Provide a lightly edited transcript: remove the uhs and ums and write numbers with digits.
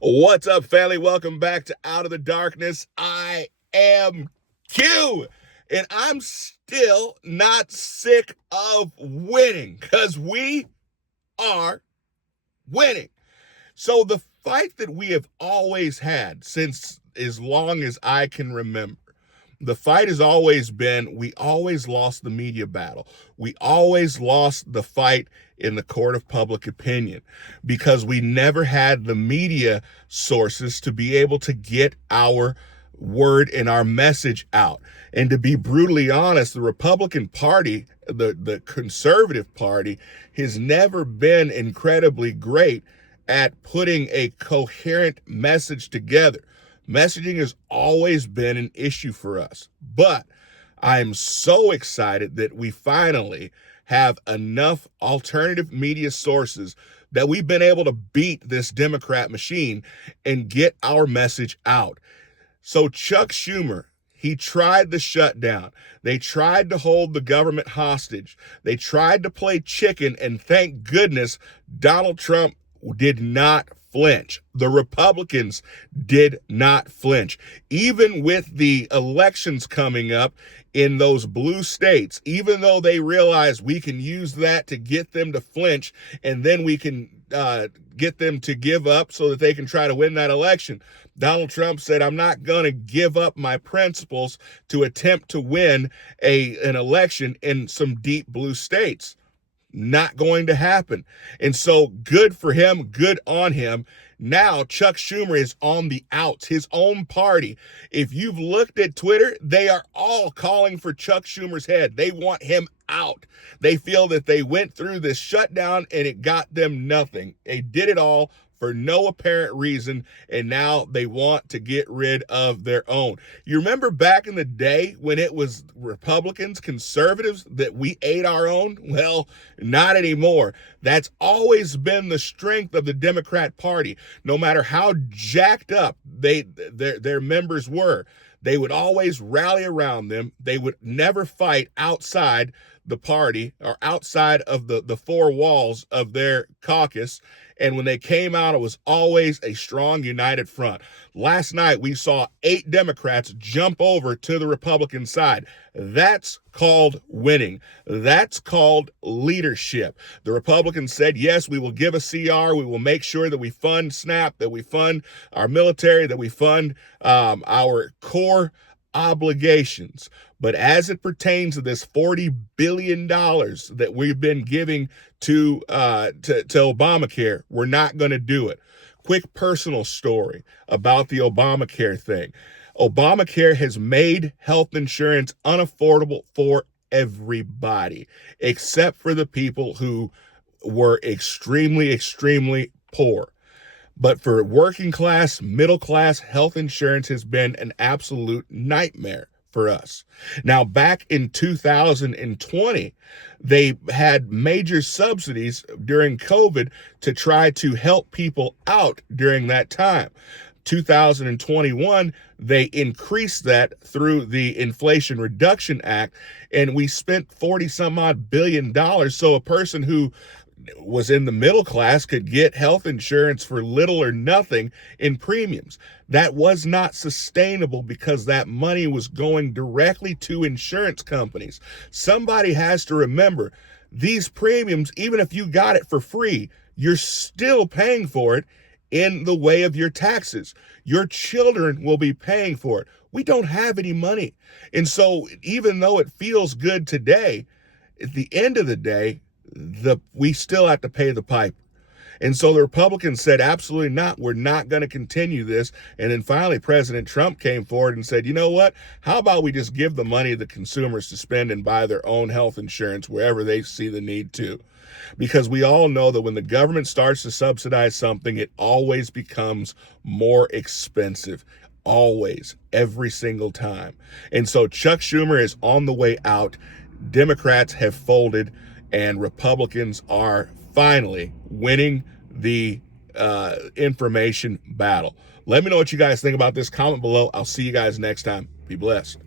What's up, family? Welcome back to Out of the Darkness. I am Q, and I'm still not sick of winning because we are winning. So, the fight that we have always had since as long as I can remember, the fight has always been we always lost the media battle. We always lost the fight in the court of public opinion because we never had the media sources to be able to get our word and our message out. And to be brutally honest, the Republican Party, the conservative party, has never been incredibly great at putting a coherent message together. Messaging has always been an issue for us, but I'm so excited that we finally have enough alternative media sources that we've been able to beat this Democrat machine and get our message out. So Chuck Schumer, he tried the shutdown. They tried to hold the government hostage. They tried to play chicken, and thank goodness Donald Trump did not flinch. The Republicans did not flinch. Even with the elections coming up in those blue states, even though they realize we can use that to get them to flinch, and then we can get them to give up so that they can try to win that election, Donald Trump said, I'm not going to give up my principles to attempt to win an election in some deep blue states. Not going to happen. And so good for him, good on him. Now Chuck Schumer is on the outs, his own party. If you've looked at Twitter, they are all calling for Chuck Schumer's head. They want him out. They feel that they went through this shutdown and it got them nothing. They did it all for no apparent reason, and now they want to get rid of their own. You remember back in the day when it was Republicans, conservatives, that we ate our own? Well, not anymore. That's always been the strength of the Democrat Party. No matter how jacked up their members were, they would always rally around them. They would never fight outside the party or outside of the four walls of their caucus. And when they came out, it was always a strong, united front. Last night, we saw 8 Democrats jump over to the Republican side. That's called winning. That's called leadership. The Republicans said, yes, we will give a CR. We will make sure that we fund SNAP, that we fund our military, that we fund our core obligations. But as it pertains to this $40 billion that we've been giving to Obamacare, we're not going to do it. Quick personal story about the Obamacare thing. Obamacare has made health insurance unaffordable for everybody, except for the people who were extremely, extremely poor. But for working class, middle class, health insurance has been an absolute nightmare for us. Now, back in 2020, they had major subsidies during COVID to try to help people out during that time. 2021, they increased that through the Inflation Reduction Act, and we spent 40 some odd billion dollars. So a person who was in the middle class could get health insurance for little or nothing in premiums. That was not sustainable because that money was going directly to insurance companies. Somebody has to remember these premiums, even if you got it for free, you're still paying for it in the way of your taxes. Your children will be paying for it. We don't have any money. And so even though it feels good today, at the end of the day, we still have to pay the piper. And so the Republicans said, absolutely not. We're not going to continue this. And then finally, President Trump came forward and said, you know what? How about we just give the money to the consumers to spend and buy their own health insurance wherever they see the need to? Because we all know that when the government starts to subsidize something, it always becomes more expensive. Always, every single time. And so Chuck Schumer is on the way out. Democrats have folded, and Republicans are finally winning the information battle. Let me know what you guys think about this. Comment below. I'll see you guys next time. Be blessed.